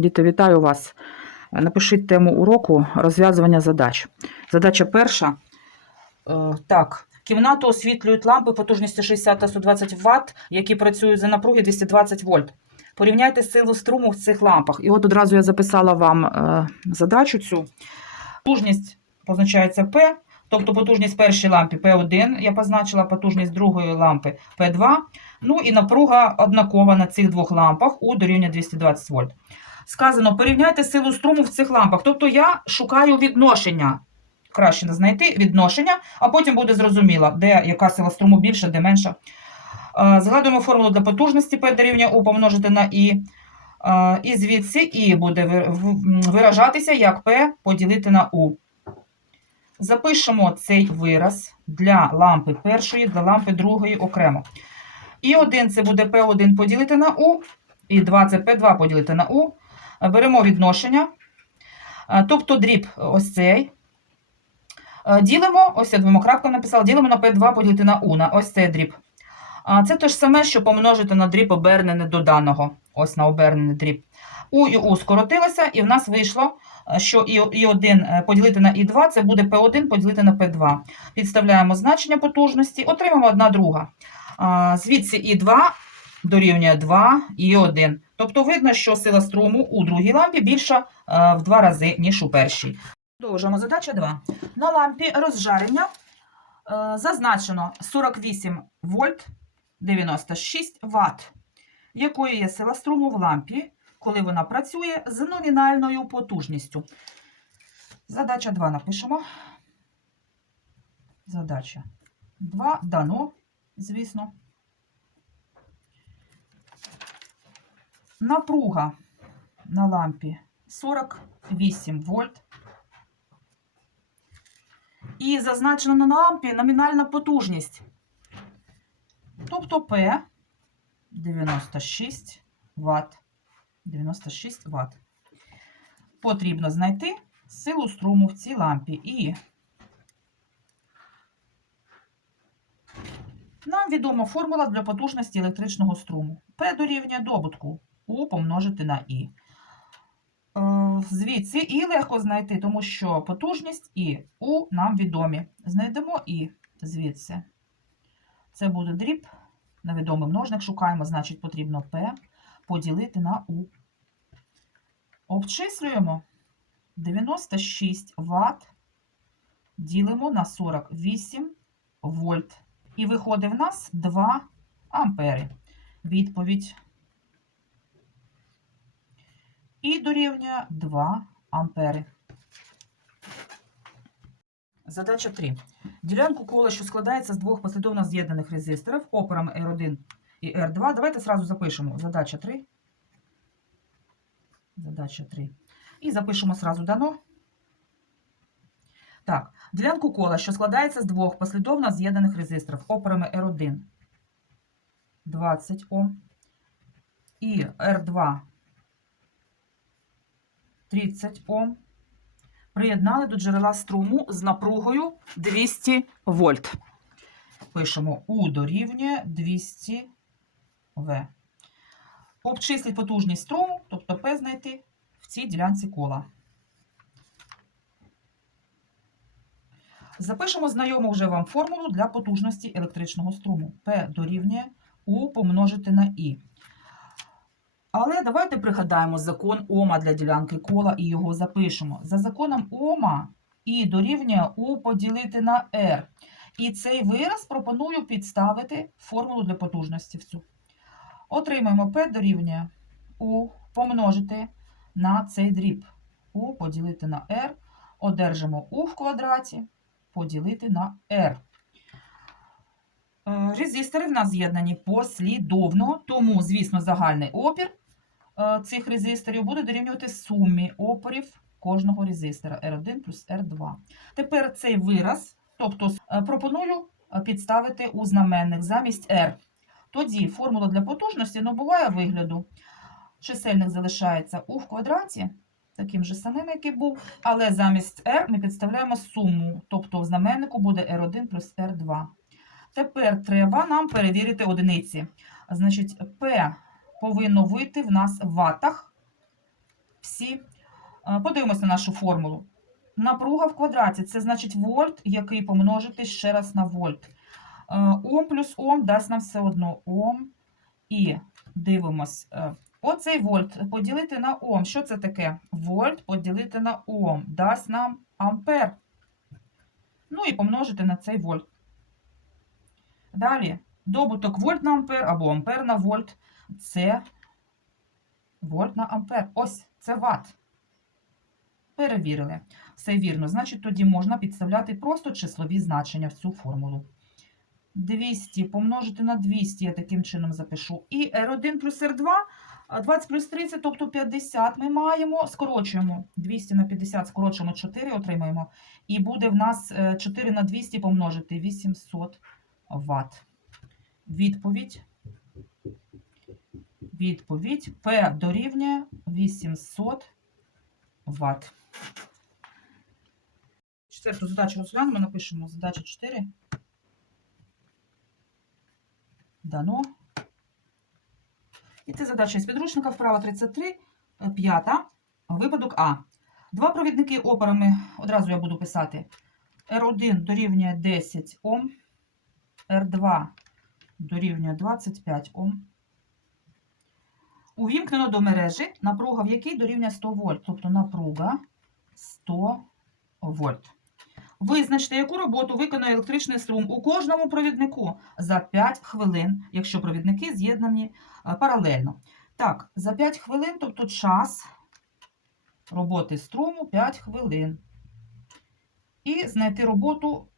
Діти, вітаю вас. Напишіть тему уроку розв'язування задач. Задача перша. Е, Так, кімнату освітлюють лампи потужністю 60 та 120 Вт, які працюють за напруги 220 вольт. Порівняйте силу струму в цих лампах. І от одразу я записала вам е, задачу цю. Потужність позначається P, тобто потужність першої лампи P1, я позначила потужність другої лампи P2. Ну і напруга однакова на цих двох лампах у дорівнює 220 вольт. Сказано, порівняйте силу струму в цих лампах. Тобто я шукаю відношення. Краще не знайти відношення, а потім буде зрозуміло, де яка сила струму більша, де менша. Е, Згадуємо формулу для потужності P дорівнює U помножити на I. Е, І звідси І буде виражатися як P поділити на U. Запишемо цей вираз для лампи першої, для лампи другої окремо. І 1 це буде P1 поділити на U, і 2 це P2 поділити на U. Беремо відношення, Е, тобто дріб ось цей. Е, Ділимо, ось я двома крапками написала, ділимо на P2 поділити на U, на ось цей дріб. Це те ж саме, що помножити на дріб обернене до даного, ось на обернений дріб. У і У скоротилося, і в нас вийшло, е, що і 1 поділити на І2 це буде P1 поділити на P2. Підставляємо значення потужності, отримаємо одна друга. Звідси І2 дорівнює 2 і 1. Тобто видно, що сила струму у другій лампі більша е, в два рази, ніж у першій. Продовжуємо задача 2. На лампі розжарення е, зазначено 48 вольт 96 ватт. Якою є сила струму в лампі, коли вона працює з номінальною потужністю? Задача 2 напишемо. Задача 2 дано, звісно. Напруга на лампі 48 вольт. І зазначено на лампі номінальна потужність. Тобто P 96 Вт. 96 Вт. Потрібно знайти силу струму в цій лампі. І нам відома формула для потужності електричного струму. P дорівнює добутку У помножити на І. Е, Звідси І легко знайти, тому що потужність і У нам відомі. Знайдемо І звідси. Це буде дріб. Невідомий множник шукаємо, значить потрібно P поділити на У. Обчислюємо 96 Вт, ділимо на 48 вольт. І виходить в нас 2 ампери. Відповідь. І дорівнює 2 ампери. Задача 3. Ділянку кола, що складається з двох послідовно з'єднаних резисторів, опорами R1 і R2. Давайте зразу запишемо. Задача 3. Задача 3. І запишемо зразу дано. Так, ділянку кола, що складається з двох послідовно з'єднаних резисторів, опорами R1 20 Ом і R2 30 Ом. Приєднали до джерела струму з напругою 200 вольт. Пишемо У дорівнює 200 В. Обчисліть потужність струму, тобто P знайти в цій ділянці кола. Запишемо знайому вже вам формулу для потужності електричного струму. P дорівнює U помножити на I. Але давайте пригадаємо закон Ома для ділянки кола і його запишемо. За законом Ома І дорівнює U поділити на R. І цей вираз пропоную підставити формулу для потужності в цю. Отримаємо P дорівнює U помножити на цей дріб. U поділити на R. Одержимо U в квадраті поділити на R. Е, Резистори в нас з'єднані послідовно, тому, звісно, загальний опір цих резисторів буде дорівнювати сумі опорів кожного резистора R1 плюс R2. Тепер цей вираз, тобто е, пропоную е, підставити у знаменник замість R. Тоді формула для потужності набуває вигляду. Чисельник залишається у в квадраті, таким же самим, як і був, але замість R ми підставляємо суму, тобто в знаменнику буде R1 плюс R2. Тепер треба нам перевірити одиниці. Значить, P повинно вийти в нас в ватах. молодці. Е, Подивимось на нашу формулу. Напруга в квадраті це значить вольт, який помножити ще раз на вольт. Е, Ом плюс Ом дасть нам все одно Ом. І дивимось. е, Оцей вольт поділити на Ом. Що це таке? Вольт поділити на Ом. Дасть нам ампер. Ну і помножити на цей вольт. Далі, добуток вольт на ампер або ампер на вольт. Це вольт на ампер. Ось це ватт. Перевірили. Все вірно. Значить, тоді можна підставляти просто числові значення в цю формулу. 200 помножити на 200, я таким чином запишу. І R1 плюс R2, 20 плюс 30, тобто 50 ми маємо, скорочуємо. 200 на 50 скорочуємо 4, отримаємо. І буде в нас е, 4 на 200 помножити 800 Вт. Відповідь. Відповідь P дорівнює 800 Вт. Четверту задачу розглянемо, напишемо задача 4. Дано. І це задача із підручника вправа 33, е, п'ята, випадок А. Два провідники опорами, одразу я буду писати. R1 дорівнює 10 Ом, R2 дорівнює 25 Ом. Увімкнено до мережі напруга, в якій дорівнює 100 вольт, тобто напруга 100 вольт. Визначте, яку роботу виконує електричний струм у кожному провіднику за 5 хвилин, якщо провідники з'єднані паралельно. Так, за 5 хвилин, тобто час роботи струму 5 хвилин. І знайти роботу,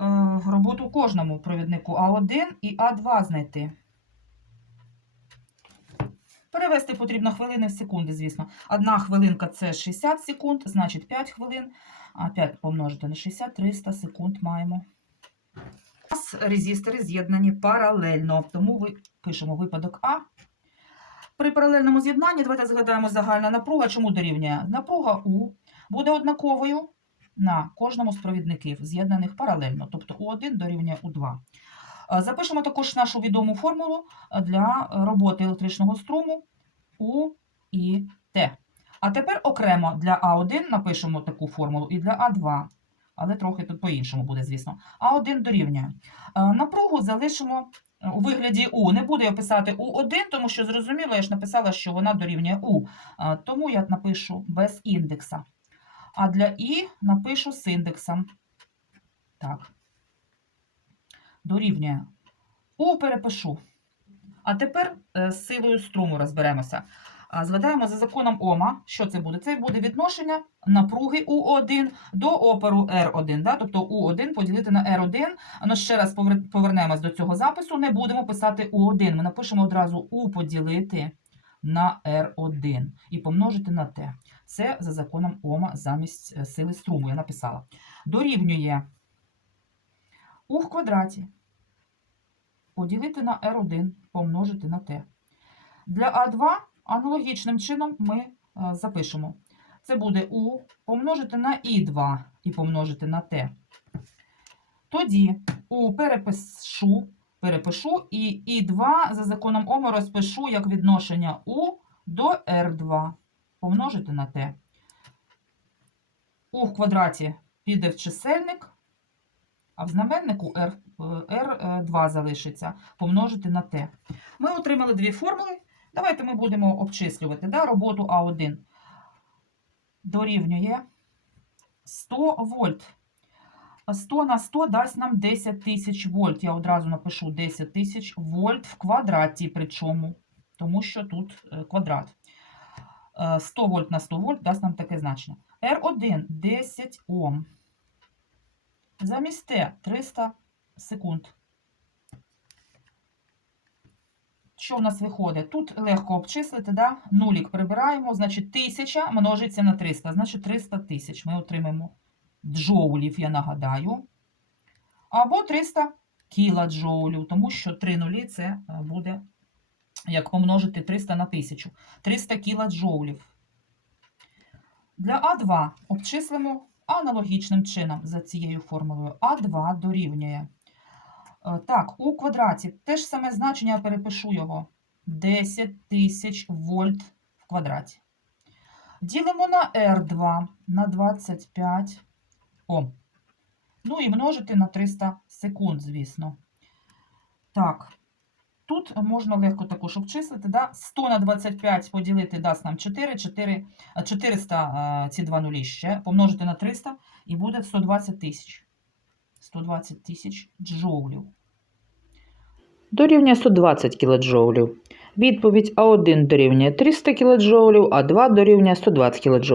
е, роботу кожному провіднику А1 і А2 знайти. Перевести потрібно хвилини в секунди, звісно. Одна хвилинка це 60 секунд, значить 5 хвилин. А 5 помножити на 60, 300 секунд маємо. У нас резистори з'єднані паралельно, тому ви пишемо випадок А. При паралельному з'єднанні давайте згадаємо загальна напруга. Чому дорівнює? Напруга У буде однаковою на кожному з провідників, з'єднаних паралельно, тобто У1 дорівнює У2. Е, Запишемо також нашу відому формулу для роботи електричного струму У і Т. А тепер окремо для А1 напишемо таку формулу і для А2. Але трохи тут по-іншому буде, звісно. А1 дорівнює. Е, Напругу залишимо е, у вигляді У. Не буду я писати У1, тому що зрозуміло, я ж написала, що вона дорівнює У. Е, Тому я напишу без індекса. А для І напишу з індексом. Так. Дорівнює. У перепишу. А тепер е, з силою струму розберемося. А, Згадаємо за законом Ома, що це буде? Це буде відношення напруги У1 до опору R1. Да? Тобто У1 поділити на R1. Ну, ще раз повернемось до цього запису. Не будемо писати У1. Ми напишемо одразу У поділити на R1 і помножити на Т. Це за законом Ома замість е, сили струму я написала. Дорівнює У в квадраті поділити на R1 помножити на Т. Для А2 аналогічним чином ми е, запишемо. Це буде У помножити на І2 і помножити на Т. Тоді У перепишу, перепишу і І2 за законом Ома розпишу як відношення У до R2 помножити на Т. У в квадраті піде в чисельник, а в знаменнику R, R2 залишиться помножити на Т. Ми отримали дві формули. Давайте ми будемо обчислювати да, роботу А1. Дорівнює 100 вольт. 100 на 100 дасть нам 10 тисяч вольт. Я одразу напишу 10 тисяч вольт в квадраті, причому, тому що тут е, квадрат. Е, 100 вольт на 100 вольт дасть нам таке значення. R1 10 Ом. Замість Т 300 секунд. Що в нас виходить? Тут легко обчислити, да? нулік прибираємо, значить 1000 множиться на 300, значить 300 тисяч. Ми отримаємо джоулів, я нагадаю. Або 300 кіладжоулів, тому що 3 нулі це е, буде, як помножити 300 на 1000. 300 кіладжоулів. Для А2 обчислимо аналогічним чином за цією формулою. А2 дорівнює. Е, Так, у квадраті те ж саме значення, я перепишу його. 10 тисяч вольт в квадраті. Ділимо на R2 на 25 Ом. Ну і множити на 300 секунд, звісно. Так. Тут можна легко також обчислити. Да? 100 на 25 поділити дасть нам 4, 4 400 а, ці два нулі ще, помножити на 300 і буде 120 тисяч. 120 тисяч джоулів. Дорівнює 120 кДж. Відповідь А1 дорівнює 300 кДж, А2 дорівнює 120 кДж.